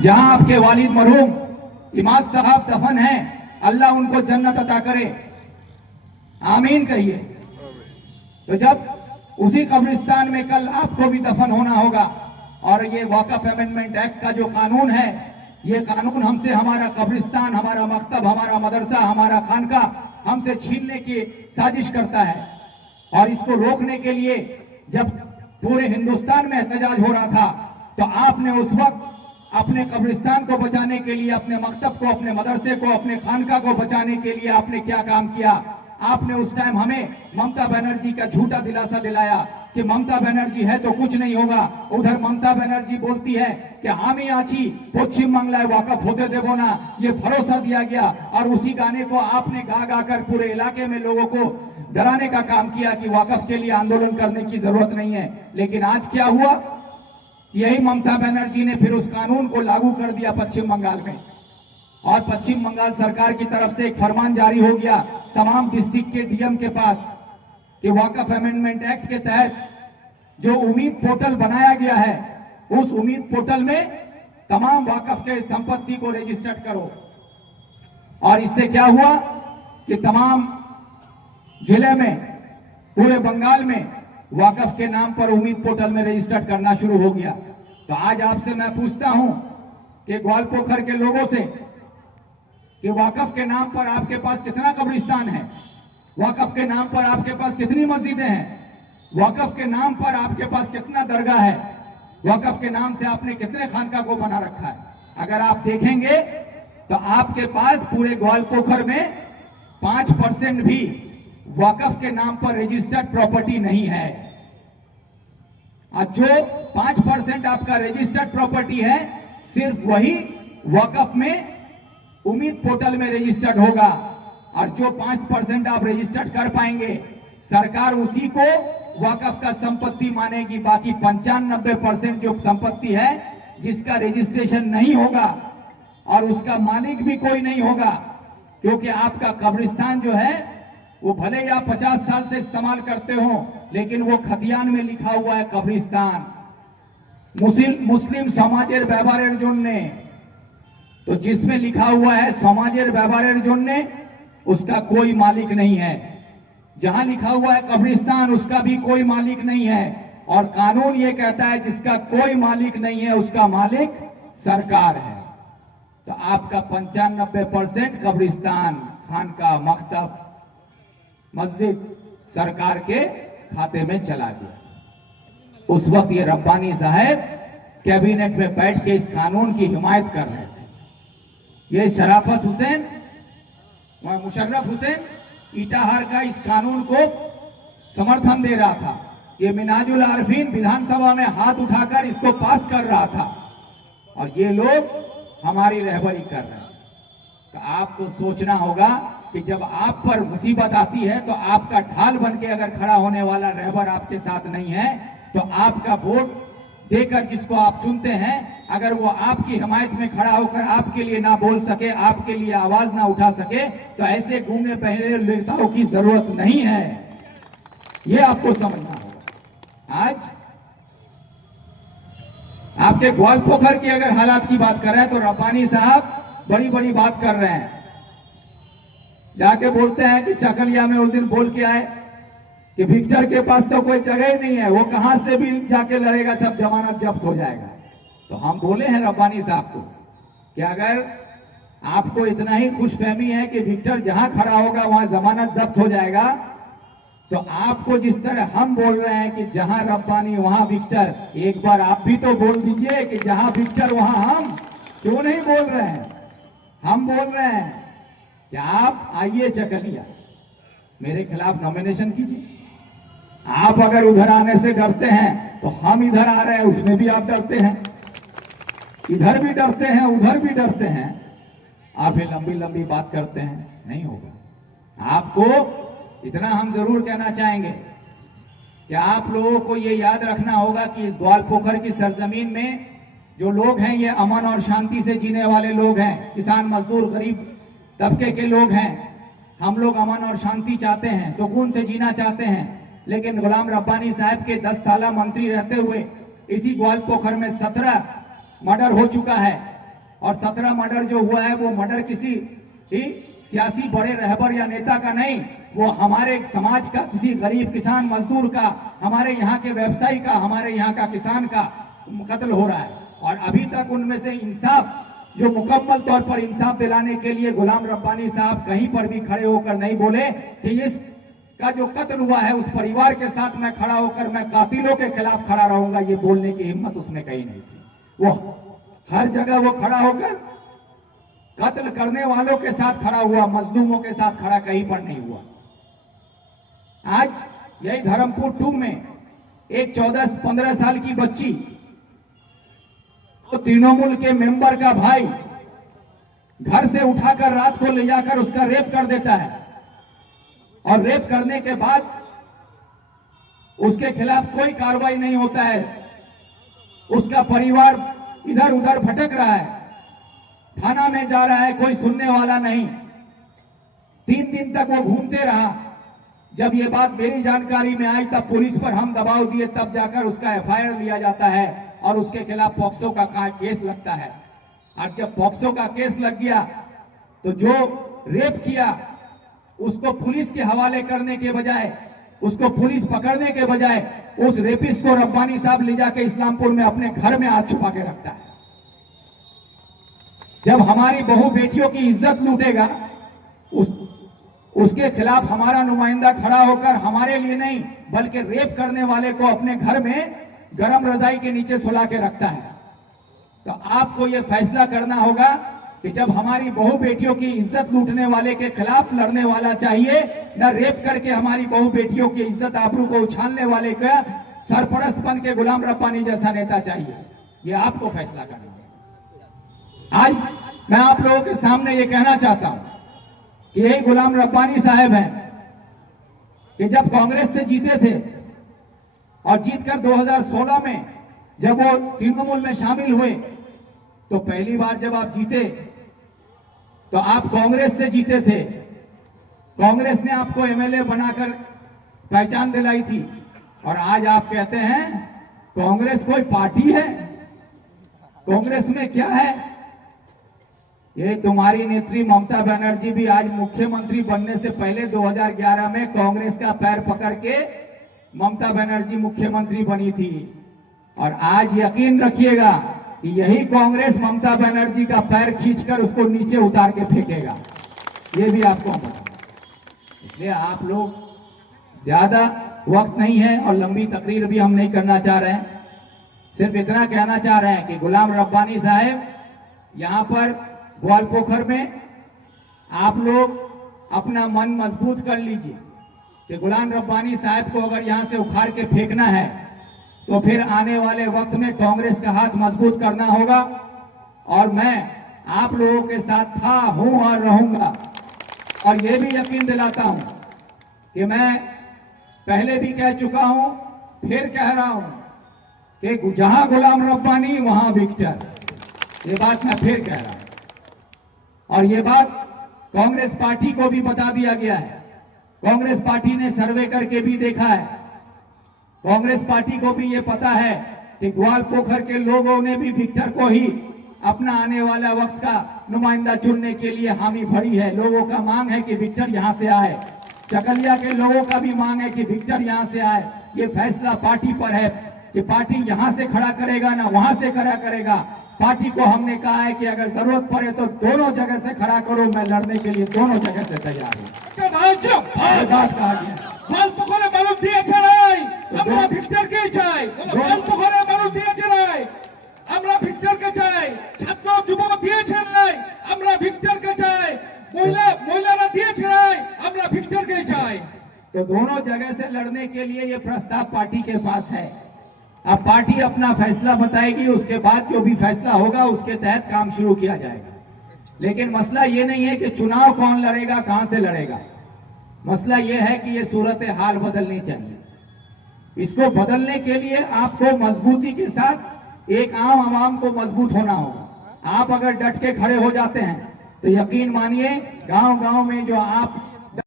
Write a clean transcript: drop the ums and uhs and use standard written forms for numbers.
जहां आपके वालिद मरहूम इमाद साहब दफन हैं, अल्लाह उनको जन्नत अता करे, आमीन कहिए। तो जब उसी कब्रिस्तान में कल आपको भी दफन होना होगा, और ये वक्फ अमेंडमेंट एक्ट का जो कानून है, ये कानून हमसे हमारा कब्रिस्तान, हमारा मकतब, हमारा मदरसा, हमारा खानका हमसे छीनने की साजिश करता है। और इसको रोकने के लिए जब पूरे हिंदुस्तान में एहतजाज हो रहा था, तो आपने उस वक्त अपने कब्रिस्तान को बचाने के लिए, अपने मकतब को, अपने मदरसे को, अपने खानका को बचाने के लिए आपने क्या काम किया? आपने उस टाइम हमें ममता बनर्जी का झूठा दिलासा दिलाया कि ममता बनर्जी है तो कुछ नहीं होगा। उधर ममता बनर्जी बोलती है कि हामी आची पश्चिम बांग्लाय वाकफ होते देवो ना, ये भरोसा दिया गया। और उसी गाने को आपने गा गा कर पूरे इलाके में लोगों को डराने का काम किया कि वाकफ के लिए आंदोलन करने की जरूरत नहीं है। लेकिन आज क्या हुआ? यही ममता बनर्जी ने फिर उस कानून को लागू कर दिया पश्चिम बंगाल में, और पश्चिम बंगाल सरकार की तरफ से एक फरमान जारी हो गया तमाम डिस्ट्रिक्ट के डीएम के पास कि वक्फ अमेंडमेंट एक्ट के तहत जो उम्मीद पोर्टल बनाया गया है, उस उम्मीद पोर्टल में तमाम वक्फ के संपत्ति को रजिस्टर्ड करो। और इससे क्या हुआ कि तमाम जिले में, पूरे बंगाल में वक्फ के नाम पर उम्मीद पोर्टल में रजिस्टर्ड करना शुरू हो गया। तो आज आपसे मैं पूछता हूं कि ग्वालपोखर के लोगों से कि वक्फ के नाम पर आपके पास कितना कब्रिस्तान है, वक्फ के नाम पर आपके पास कितनी मस्जिदें हैं, वक्फ के नाम पर आपके पास कितना दरगाह है, वक्फ के नाम से आपने कितने खानका को बना रखा है? अगर आप देखेंगे तो आपके पास पूरे ग्वालपोखर में 5% भी वक्फ के नाम पर रजिस्टर्ड प्रॉपर्टी नहीं है। और जो 5% आपका रजिस्टर्ड प्रॉपर्टी है, सिर्फ वही वक्फ में उम्मीद पोर्टल में रजिस्टर्ड होगा। और जो 5% आप रजिस्टर्ड कर पाएंगे, सरकार उसी को वक्फ का संपत्ति मानेगी। बाकी 95% जो संपत्ति है जिसका रजिस्ट्रेशन नहीं होगा और उसका मालिक भी कोई नहीं होगा, क्योंकि आपका कब्रिस्तान जो है वो भले ही आप 50 साल से इस्तेमाल करते हो, लेकिन वो खतियान में लिखा हुआ है कब्रिस्तान। मुस्लिम समाजेर व्यवहारेर जोन्ने, तो जिसमें लिखा हुआ है समाजेर व्यवहारेर जोन्ने, उसका कोई मालिक नहीं है। जहां लिखा हुआ है कब्रिस्तान, उसका भी कोई मालिक नहीं है। और कानून ये कहता है जिसका कोई मालिक नहीं है उसका मालिक सरकार है। तो आपका 95% कब्रिस्तान, खानका, मकतब, मस्जिद सरकार के खाते में चला गया। उस वक्त ये रब्बानी साहब कैबिनेट में बैठ के इस कानून की हिमायत कर रहे थे। ये शराफत हुसैन, मुशर्रफ हुसैन इटाहार का इस कानून को समर्थन दे रहा था। ये मिनाजुल आरफीन विधानसभा में हाथ उठाकर इसको पास कर रहा था, और ये लोग हमारी रहबरी कर रहे हैं। तो आपको सोचना होगा कि जब आप पर मुसीबत आती है तो आपका ढाल बन के अगर खड़ा होने वाला रहबर आपके साथ नहीं है, तो आपका वोट देकर जिसको आप चुनते हैं, अगर वो आपकी हिमायत में खड़ा होकर आपके लिए ना बोल सके, आपके लिए आवाज ना उठा सके, तो ऐसे गूंगे बहरे नेताओं की जरूरत नहीं है। ये आपको समझना होगा। आज आपके ग्वालपोखर की अगर हालात की बात कर रहे हैं तो रब्बानी साहब बड़ी बड़ी बात कर रहे हैं। जाके बोलते हैं कि चकलिया में उस दिन बोल के आए कि विक्टर के पास तो कोई जगह ही नहीं है, वो कहां से भी जाके लड़ेगा, सब जमानत जब्त हो जाएगा। तो हम बोले हैं रब्बानी साहब को कि अगर आपको इतना ही खुशफहमी है कि विक्टर जहां खड़ा होगा वहां जमानत जब्त हो जाएगा, तो आपको जिस तरह हम बोल रहे हैं कि जहां रब्बानी वहां विक्टर, एक बार आप भी तो बोल दीजिए कि जहां विक्टर वहां हम। क्यों नहीं बोल रहे हैं? हम बोल रहे हैं कि आप आइए चकलिया, मेरे खिलाफ नॉमिनेशन कीजिए। आप अगर उधर आने से डरते हैं तो हम इधर आ रहे हैं, उसमें भी आप डरते हैं, इधर भी डरते हैं, उधर भी डरते हैं। आप ये लंबी लंबी बात करते हैं, नहीं होगा। आपको इतना हम जरूर कहना चाहेंगे कि आप लोगों को ये याद रखना होगा कि इस ग्वालपोखर की सरजमीन में जो लोग हैं, ये अमन और शांति से जीने वाले लोग हैं। किसान, मजदूर, गरीब तबके के लोग हैं। हम लोग अमन और शांति चाहते हैं, सुकून से जीना चाहते हैं। लेकिन गुलाम रब्बानी साहब के 10 साल मंत्री रहते हुए इसी ग्वालपोखर में 17 मर्डर हो चुका है। और 17 मर्डर जो हुआ है वो मर्डर किसी सियासी बड़े रहबर या नेता का नहीं, वो हमारे समाज का, किसी गरीब किसान मजदूर का, हमारे यहाँ के व्यवसायी का, हमारे यहाँ का किसान का कत्ल हो रहा है। और अभी तक उनमें से इंसाफ, जो मुकम्मल तौर पर इंसाफ दिलाने के लिए गुलाम रब्बानी साहब कहीं पर भी खड़े होकर नहीं बोले कि इस का जो कत्ल हुआ है उस परिवार के साथ मैं खड़ा होकर मैं कातिलों के खिलाफ खड़ा रहूंगा, ये बोलने की हिम्मत उसमें कहीं नहीं थी। वो हर जगह वो खड़ा होकर कत्ल करने वालों के साथ खड़ा हुआ, मजलूमों के साथ खड़ा कहीं पर नहीं हुआ। आज यही धर्मपुर 2 में एक 14-15 साल की बच्ची, तो तृणमूल के मेंबर का भाई घर से उठाकर रात को ले जाकर उसका रेप कर देता है, और रेप करने के बाद उसके खिलाफ कोई कार्रवाई नहीं होता है। उसका परिवार इधर उधर भटक रहा है, थाना में जा रहा है, कोई सुनने वाला नहीं। 3 दिन तक वो घूमते रहा। जब ये बात मेरी जानकारी में आई तब पुलिस पर हम दबाव दिए, तब जाकर उसका एफआईआर लिया जाता है और उसके खिलाफ पॉक्सो का केस लगता है। और जब पॉक्सो का केस लग गया तो जो रेप किया उसको पुलिस के हवाले करने के बजाय, उसको पुलिस पकड़ने के बजाय, उस रेपिस्ट को रब्बानी साहब ले जाके इस्लामपुर में अपने घर में हाथ छुपा के रखता है। जब हमारी बहू बेटियों की इज्जत लूटेगा, उसके खिलाफ हमारा नुमाइंदा खड़ा होकर हमारे लिए नहीं बल्कि रेप करने वाले को अपने घर में गरम रजाई के नीचे सुला के रखता है। तो आपको यह फैसला करना होगा कि जब हमारी बहू बेटियों की इज्जत लूटने वाले के खिलाफ लड़ने वाला चाहिए, न रेप करके हमारी बहू बेटियों की इज्जत आबरू को उछालने वाले का सरपरस्त बन के गुलाम रब्बानी जैसा नेता चाहिए। यह आपको फैसला करना है। आज मैं आप लोगों के सामने ये कहना चाहता हूं कि यही गुलाम रब्बानी साहब हैं कि जब कांग्रेस से जीते थे और जीतकर 2016 में जब वो तृणमूल में शामिल हुए, तो पहली बार जब आप जीते तो आप कांग्रेस से जीते थे। कांग्रेस ने आपको एमएलए बनाकर पहचान दिलाई थी, और आज आप कहते हैं कांग्रेस कोई पार्टी है, कांग्रेस में क्या है। ये तुम्हारी नेत्री ममता बनर्जी भी आज मुख्यमंत्री बनने से पहले 2011 में कांग्रेस का पैर पकड़ के ममता बनर्जी मुख्यमंत्री बनी थी। और आज यकीन रखिएगा कि यही कांग्रेस ममता बनर्जी का पैर खींचकर उसको नीचे उतार के फेंकेगा, ये भी आपको पता। इसलिए आप लोग ज्यादा वक्त नहीं है और लंबी तकरीर भी हम नहीं करना चाह रहे हैं। सिर्फ इतना कहना चाह रहे हैं कि गुलाम रब्बानी साहब यहां पर ग्वालपोखर में आप लोग अपना मन मजबूत कर लीजिए कि गुलाम रब्बानी साहब को अगर यहां से उखाड़ के फेंकना है तो फिर आने वाले वक्त में कांग्रेस का हाथ मजबूत करना होगा। और मैं आप लोगों के साथ था, हूं और रहूंगा। और ये भी यकीन दिलाता हूं कि मैं पहले भी कह चुका हूं, फिर कह रहा हूं कि जहां गुलाम रब्बानी वहां विक्टर। ये बात मैं फिर कह रहा हूं, और ये बात कांग्रेस पार्टी को भी बता दिया गया है। कांग्रेस पार्टी ने सर्वे करके भी देखा है। कांग्रेस पार्टी को भी ये पता है कि ग्वालपोखर के लोगों ने भी विक्टर को ही अपना आने वाला वक्त का नुमाइंदा चुनने के लिए हामी भरी है। लोगों का मांग है कि विक्टर यहां से आए। चकलिया के लोगों का भी मांग है कि विक्टर यहां से आए। ये फैसला पार्टी पर है कि पार्टी यहां से खड़ा करेगा ना वहां से खड़ा करेगा। पार्टी को हमने कहा है कि अगर जरूरत पड़े तो दोनों जगह से खड़ा करो, मैं लड़ने के लिए दोनों जगह से तैयार हूं। बात कहा गया গ্বালপোখরে মানুষ দিয়েছে নাই, আমরা ভিক্টরকে চাই। গ্বালপোখরে মানুষ দিয়েছে নাই, আমরা ভিক্টরকে চাই। ছাত্র যুবক দিয়েছে নাই, আমরা ভিক্টরকে চাই। মহিলারা দিয়েছে নাই, আমরা ভিক্টরকে চাই। तो दोनों जगह से लड़ने के लिए ये प्रस्ताव पार्टी के पास है। अब पार्टी अपना फैसला बताएगी, उसके बाद जो भी फैसला होगा उसके तहत काम शुरू किया जाएगा। लेकिन मसला ये नहीं है कि चुनाव कौन लड़ेगा, कहां से लड़ेगा। मसला यह है कि यह सूरत हाल बदलनी चाहिए। इसको बदलने के लिए आपको मजबूती के साथ एक आम आवाम को मजबूत होना होगा। आप अगर डट के खड़े हो जाते हैं तो यकीन मानिए गांव गांव में जो आप